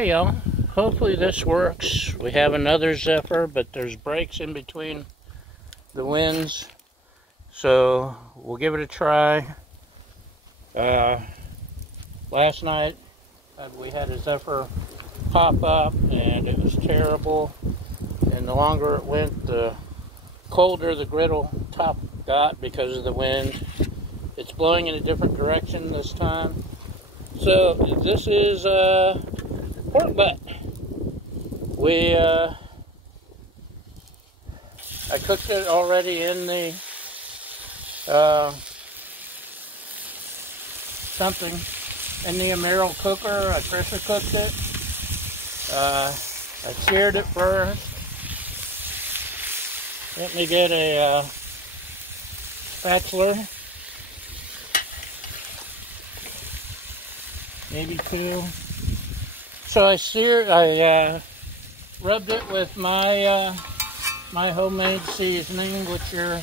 Hey y'all, hopefully this works. We have another Zephyr, but there's breaks in between the winds, so we'll give it a try. Last night we had a Zephyr pop up and it was terrible, and the longer it went, the colder the griddle top got because of the wind. It's blowing in a different direction this time. So this is pork butt. I cooked it already in the in the Emeril cooker. I pressure cooked it. I seared it first. Let me get a spatula, maybe two. So I rubbed it with my my homemade seasoning, which you're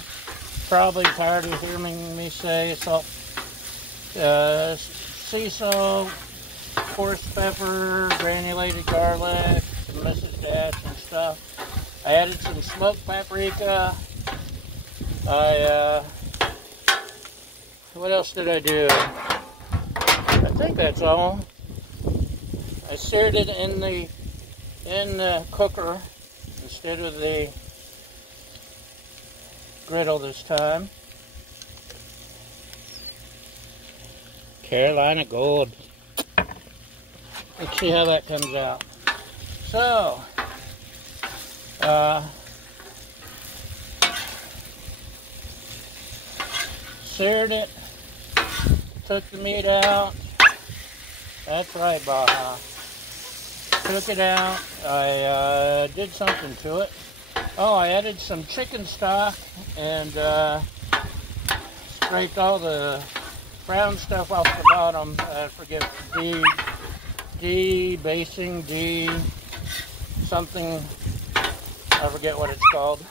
probably tired of hearing me say. Salt, sea salt, coarse pepper, granulated garlic, some Mrs. Dash and stuff. I added some smoked paprika. What else did I do? I think that's all. I seared it in the cooker instead of the griddle this time. Carolina Gold. Let's see how that comes out. So, seared it, took the meat out. That's right, Baja. Took it out. I did something to it. Oh, I added some chicken stock and scraped all the brown stuff off the bottom. I forget deglazing, something. I forget what it's called.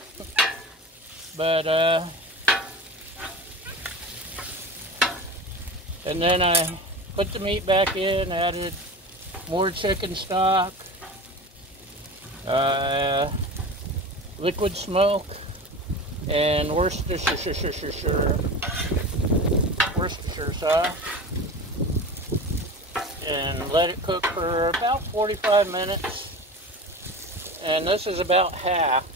But and then I put the meat back in, added more chicken stock, liquid smoke, and Worcestershire sauce, and let it cook for about 45 minutes. And this is about half.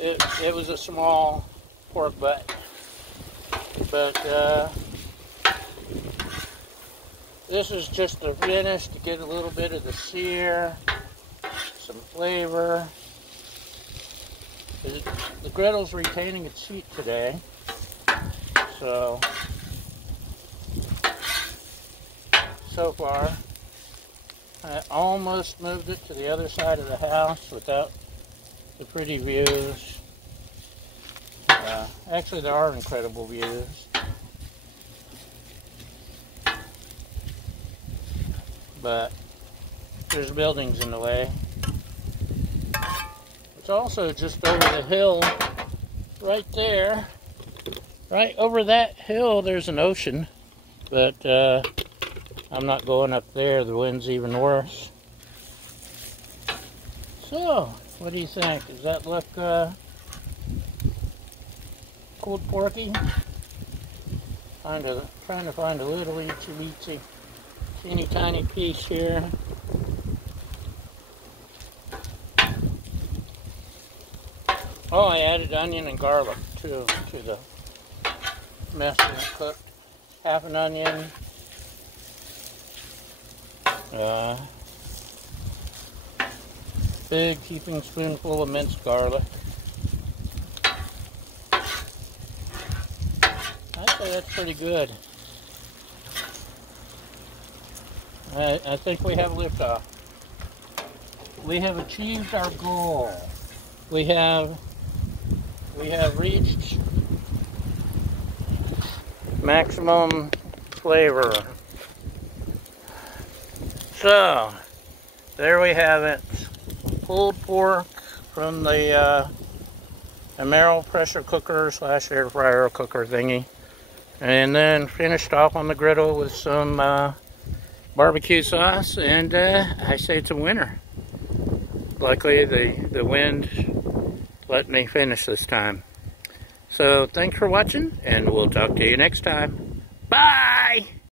It was a small pork butt, but this is just the finish to get a little bit of the sear, some flavor. The griddle's retaining its heat today, so far I almost moved it to the other side of the house without the pretty views. Actually, there are incredible views. But there's buildings in the way. It's also just over the hill, right there. Right over that hill, there's an ocean. But I'm not going up there. The wind's even worse. So, what do you think? Does that look pulled porky? Trying to find a little itsy teeny tiny piece here. Oh, I added onion and garlic too to the mess when it cooked. Half an onion, big heaping spoonful of minced garlic. I'd say that's pretty good. I think we have liftoff. We have achieved our goal. We have reached maximum flavor. So, there we have it. Pulled pork from the Emeril pressure cooker / air fryer cooker thingy. And then finished off on the griddle with some barbecue sauce, and I say it's a winner. Luckily, the wind let me finish this time. So thanks for watching, and we'll talk to you next time. Bye!